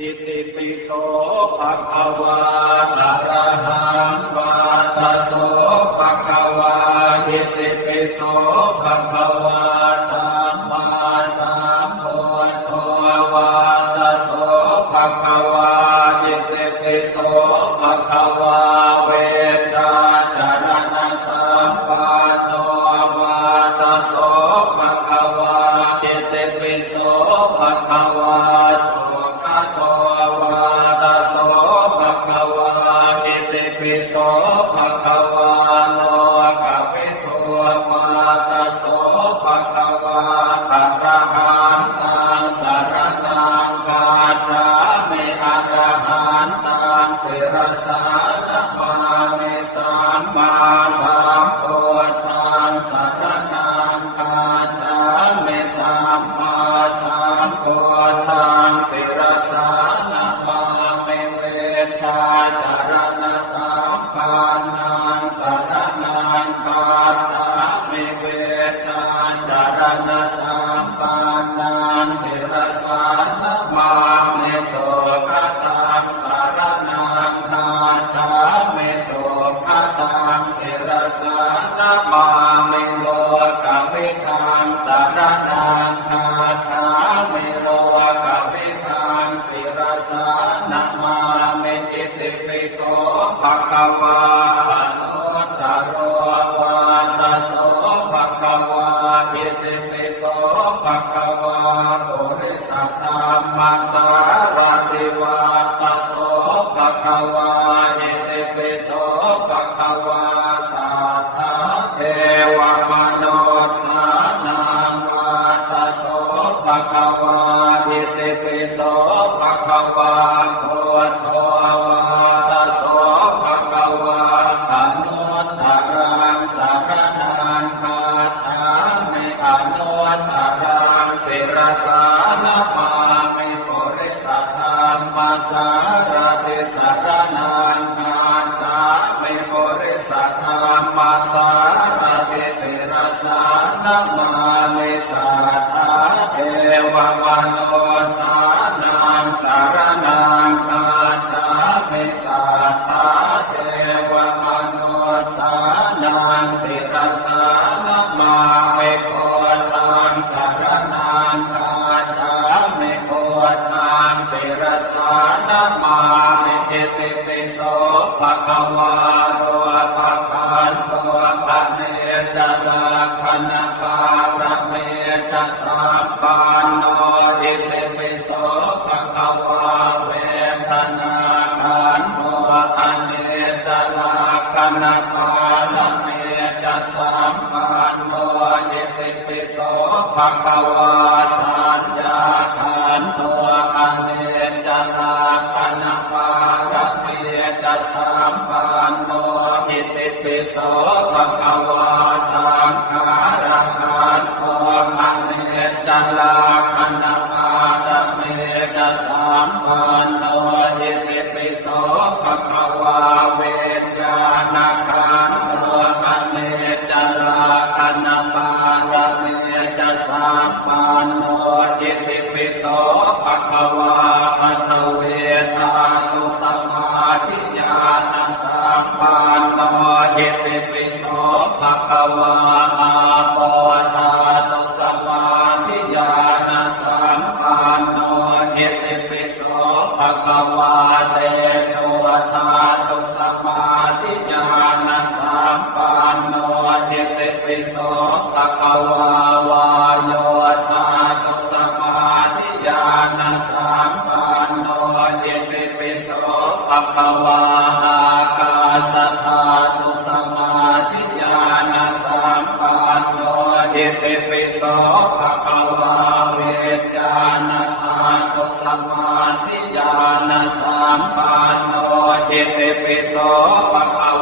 อิติปิโสภะคะวะอระหังวาตโสภะคะวะอิติปิโสภะคะวะ ตวา สัทธาเ Yes, เตโชธา ทิยานสัมปันโนเจติปิโสปะ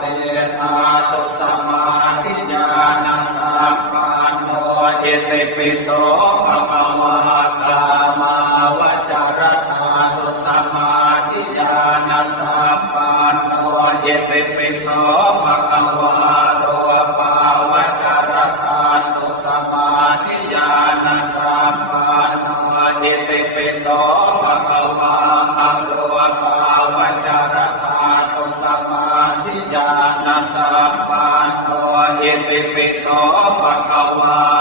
เตธาตุสมาธิญาณสัมปันโนเอติปิโส ญาณสัมปันโตอิติปิโสภะคะวา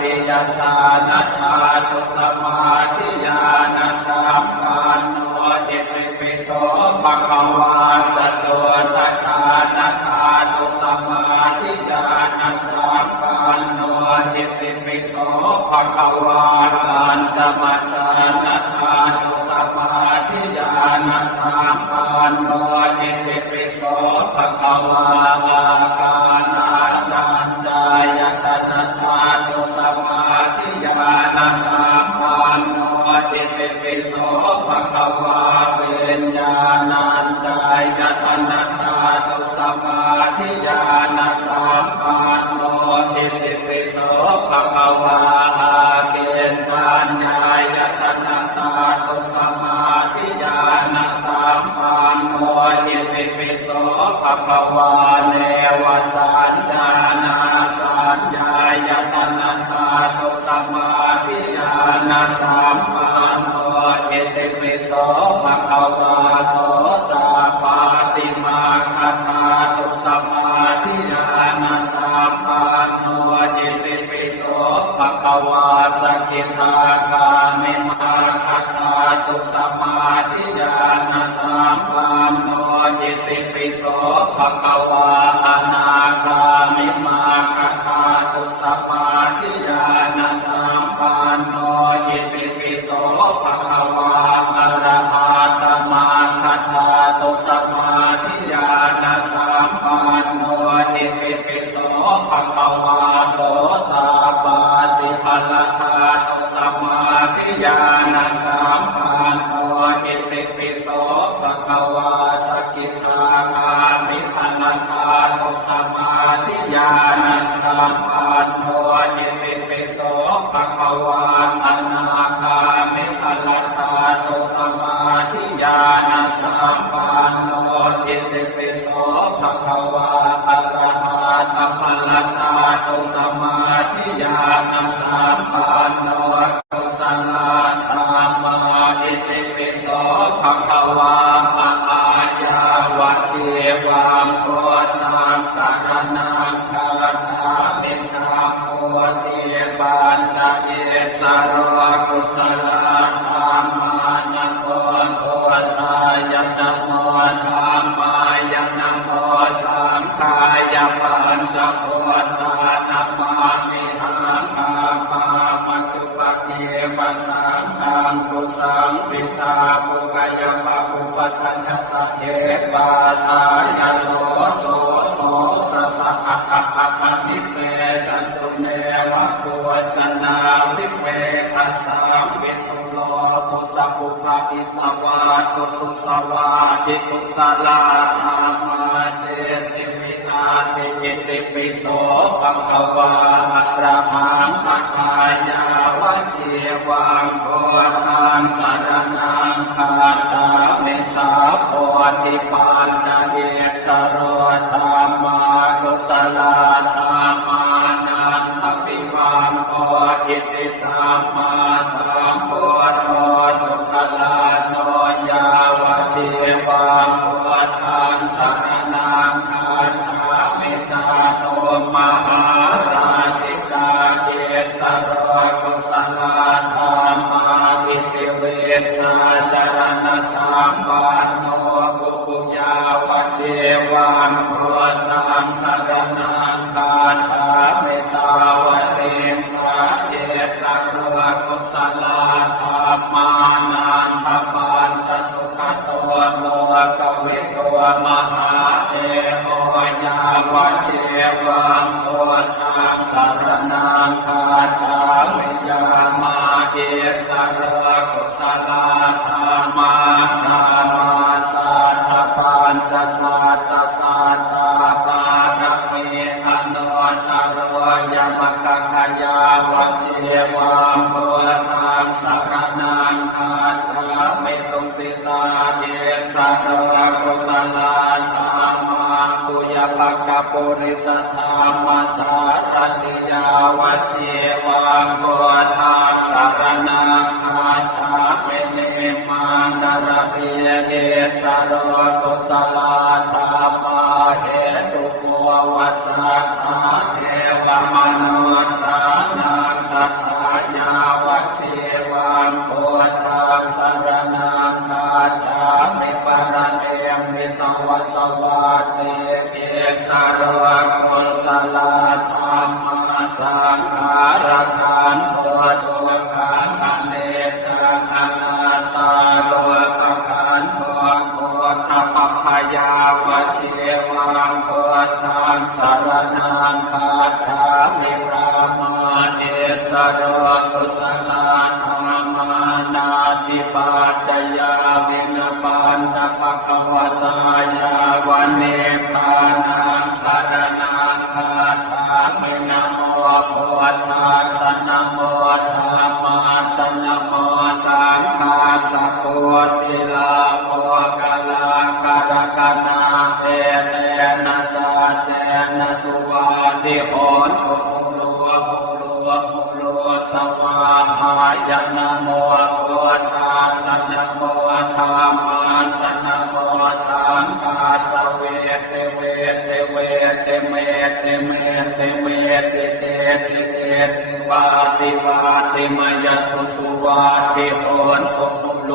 ติยชานะธาตุสมาธิยา วสัญญาณสัญญายตนะธาตุสมาธิญาณสัมปันโนเอติปิโสภะคะวะโสตาปาติมาคาธาตุสมาธิญาณสัมปันโนเอติปิโสภะคะวะสกิทาคามิมาคาธาตุสมาธิญาณสัมปันโนเอติปิโสภะคะวา ภะควาอนาคามิทันธาตุสมาธิญาณสัมปันโนเอติปิโสภควาอระหะตพัลตาตุสมาธิญาณ สโรกุศลธรรมานะโมโพธายะนโมธรรมายะนโมสังฆายะปัญจโพธานะมามิหังคาปามัจจุปะเกปะสังฆังกุสังปิตาปุกายปะปุปสัญชสะเทปาสสายโสโสโสสะสะอะอะอะอะนิเต ปุสัพพุปะอิสวาสุสุสวาจิตุสลาธรรมาเจติมินาติอิติปิโสภะคะวะอะระหังอะทายาวะเชวังโพธังสารนังคาชาเมสาโพธิปัญจเยสโรธรรมากุศลาธรรมานันทปิวังโพอิสัมมาสัมพุทธ ตุสลาธรรมานันทปานตสุขตัวโมกวิตัวมหาเอโอยาวเชวา ริสธรรมสารติยาวเชวังโกธาสารนาคาชาเป็นเนมาตระเพียเอสโร โมพุทธาสันโมธรรมาสันโมสังฆาสเวเตเวเเวเเมเตเมเตเมเตเจเเจติวาติวาติมายสุสุวาติโหนตุโล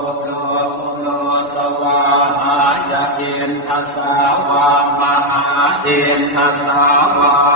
ตุโลตุโลสวาหายะเอนทสาวามหาเนทสาวา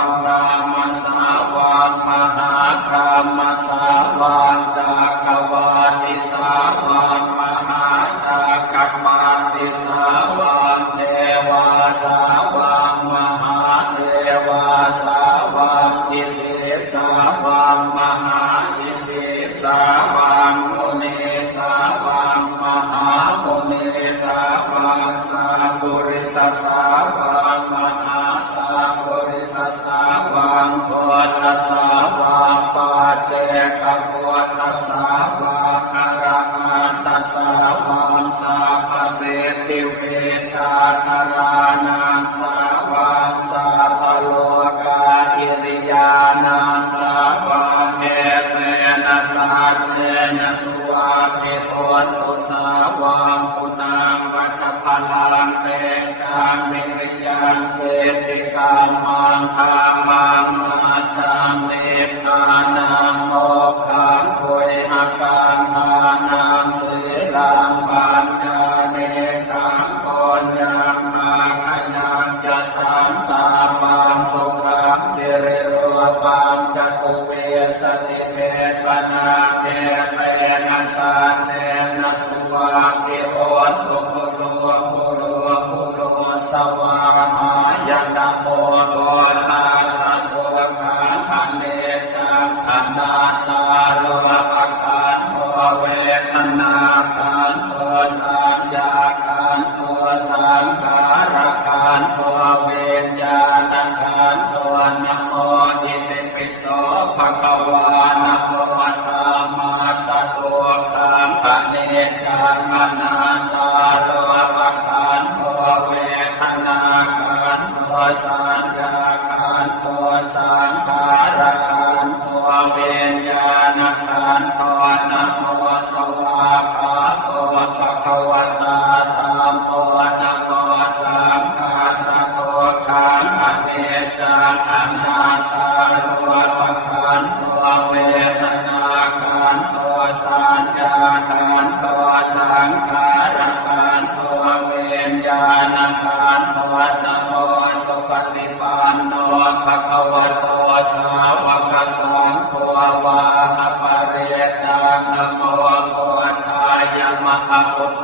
พุทโธ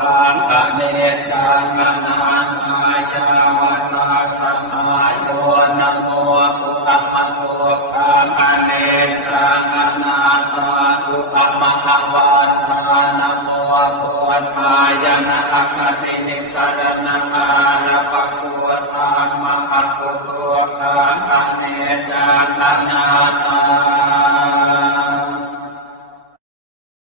ทานตเนจานนานายา